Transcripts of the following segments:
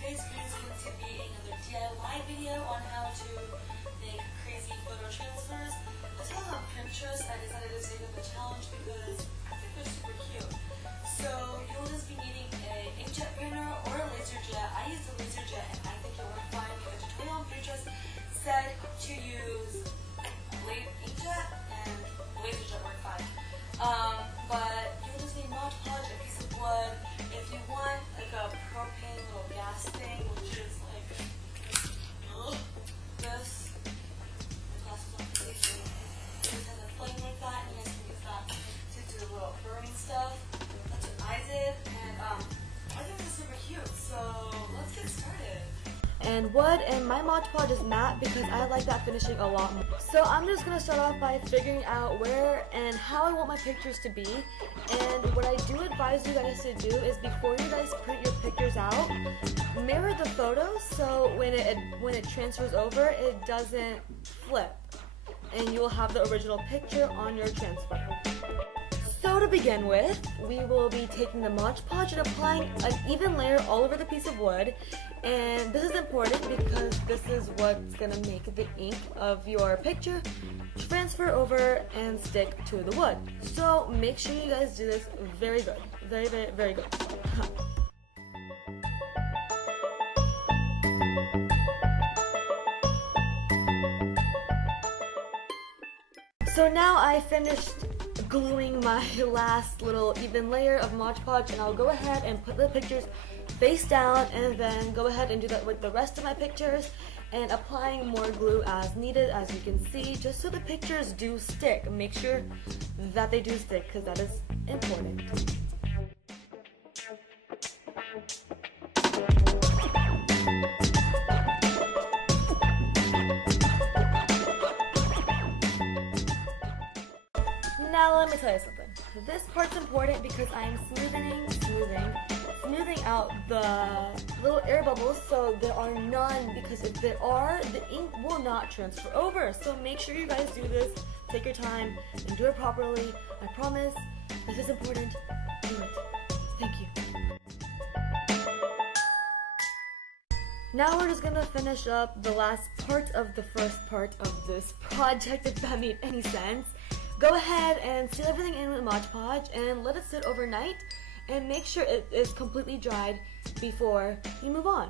Today's video is going to be another DIY video on how to make crazy photo transfers. I saw it on Pinterest and I decided to take up the challenge because I think they're super cute. So you'll just be needing an inkjet printer or a LaserJet. I use the LaserJet and I think it worked fine because the tutorial on Pinterest said to use inkjet and LaserJet worked fine. But you'll just need Mod Podge, a piece of wood. If you want like a propane little gas thing, which is like this, it just has a flame like that, and you guys can use that to do a little burning stuff. That's what I did, and I think this is super cute. So let's get started. And wood, and my Mod Podge is matte because I like that finishing a lot more. So I'm just going to start off by figuring out where and how I want my pictures to be. And what I do advise you guys to do is before you guys print your pictures out, mirror the photos so when it transfers over, it doesn't flip. And you will have the original picture on your transfer. So to begin with, we will be taking the Mod Podge and applying an even layer all over the piece of wood. And this is important because this is what's going to make the ink of your picture transfer over and stick to the wood. So make sure you guys do this very good. Very, very, very good. So now I finished gluing my last little even layer of Mod Podge, and I'll go ahead and put the pictures face down and then go ahead and do that with the rest of my pictures and applying more glue as needed, as you can see, just so the pictures do stick. Make sure that they do stick because that is important. Now let me tell you something. This part's important because I am smoothing out the little air bubbles so there are none, because if there are, the ink will not transfer over. So make sure you guys do this. Take your time and do it properly. I promise this is important. Do it. Thank you. Now we're just gonna finish up the last part of the first part of this project, if that made any sense. Go ahead and seal everything in with Mod Podge and let it sit overnight and make sure it is completely dried before you move on.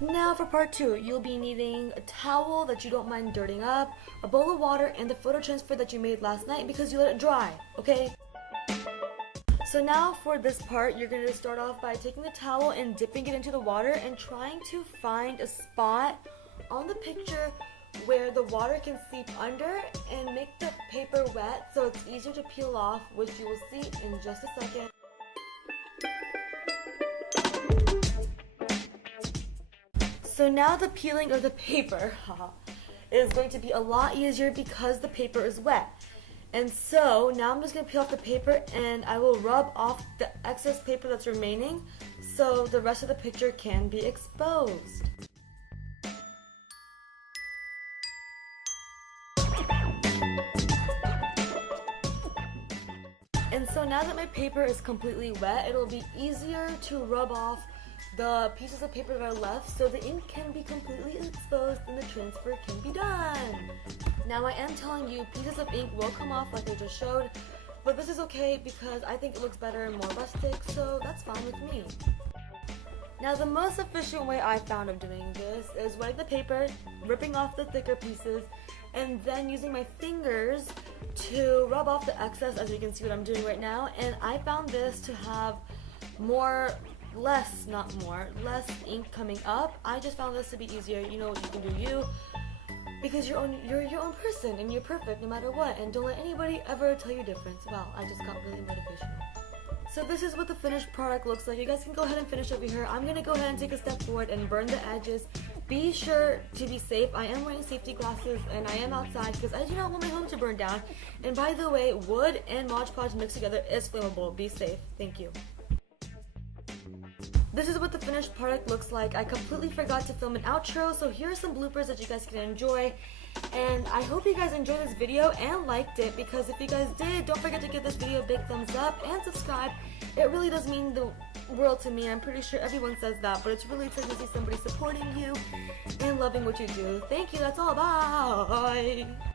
Now for part 2, you'll be needing a towel that you don't mind dirtying up, a bowl of water, and the photo transfer that you made last night because you let it dry, okay? So now for this part, you're going to start off by taking the towel and dipping it into the water and trying to find a spot on the picture where the water can seep under and make the paper wet so it's easier to peel off, which you will see in just a second. So now the peeling of the paper is going to be a lot easier because the paper is wet. And so now I'm just going to peel off the paper and I will rub off the excess paper that's remaining so the rest of the picture can be exposed. And so now that my paper is completely wet, it'll be easier to rub off the pieces of paper that are left so the ink can be completely exposed and the transfer can be done. Now I am telling you, pieces of ink will come off like I just showed, but this is okay because I think it looks better and more rustic, so that's fine with me. Now the most efficient way I found of doing this is wetting the paper, ripping off the thicker pieces, and then using my fingers to rub off the excess, as you can see what I'm doing right now. And I found this to have less ink coming up. I just found this to be easier. You know what you can do, you, because you're your own person and you're perfect no matter what, and don't let anybody ever tell you different. Wow, I just got really motivational. So this is what the finished product looks like. You guys can go ahead and finish over here. I'm gonna go ahead and take a step forward and burn the edges. Be sure to be safe. I am wearing safety glasses and I am outside because I do not want my home to burn down. And by the way, wood and Mod Podge mixed together is flammable. Be safe. Thank you. this is what the finished product looks like. I completely forgot to film an outro, so here are some bloopers that you guys can enjoy. And I hope you guys enjoyed this video and liked it, because if you guys did, don't forget to give this video a big thumbs up and subscribe. It really does mean the world to me. I'm pretty sure everyone says that, but it's really exciting to see somebody supporting you and loving what you do. Thank you, that's all, bye!